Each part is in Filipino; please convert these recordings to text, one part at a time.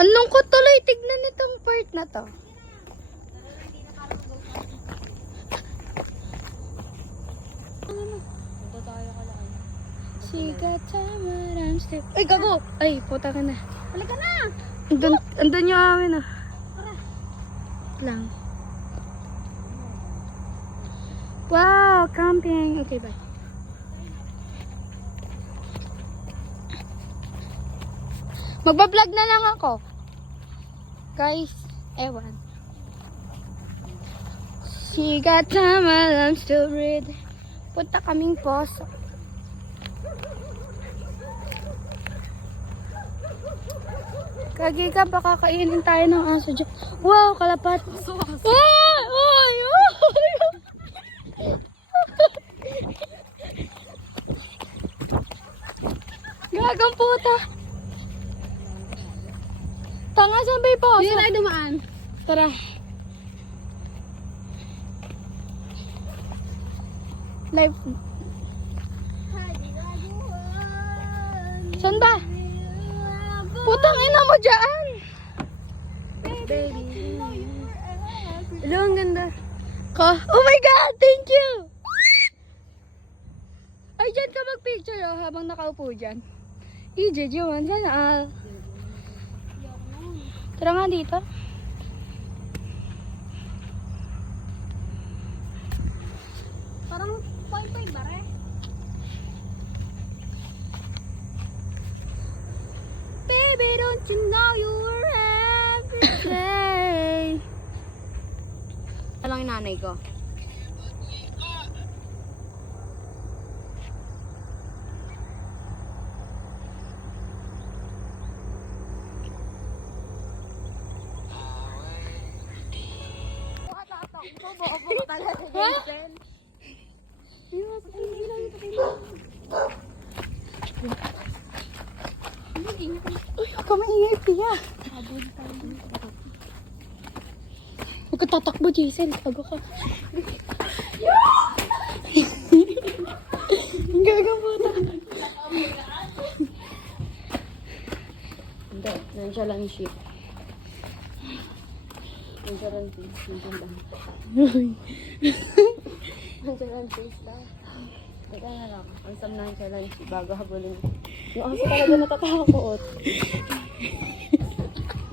Ang lungkot tuloy, tignan itong part na to. She got time when I'm still... Ay, gago! Ay, puta ka na. Halika na! Andun yung amin ah. Lang. Wow, camping. Okay, bye. Magbablog na lang ako. Guys, ewan. She got time while I'm still breathing. Punta kaming poso. Kagi ka, baka kainin tayo ng aso dyan. Wow, kalapat. Ay! Ay! Ay! Gagang puta. Tanga, sabay po. Hindi na tayo dumaan. Tara. Live. Saan ba? Putang ina mo dyan. Hello, ang ganda. Oh my God, thank you. Ay, dyan ka mag-picture oh, habang nakaupo dyan. Juan, sana tara nga dito. Parang pay-pay ba rin? Baby, don't you know you were every day? Alang yung nanay ko. Bobo talaga si Jason. Uy, huwag ka maingay, Pia. Huwag ka tatakbo, Jason. Tago ka. Ang gagabutan. Hindi, nandiyan lang yung ship. Nandiyan lang face, nandiyan lang. Nandiyan lang face lang. Teka na lang, ang sam nandiyan lang ship bago habulin. Yung aso talaga natatakot.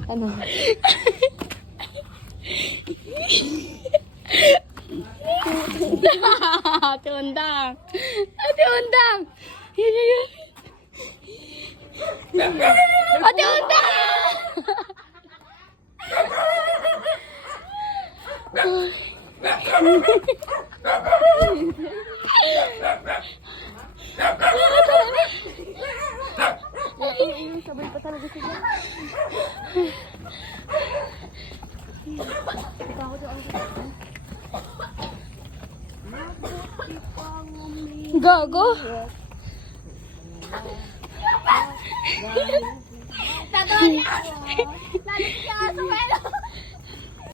Ano? Ate Undang. Ate Undang. Yan, yan, yan. Ate Undang! Sabay pa talaga sila. Gago. Tatawa niya ako. Lalo siya sa welo.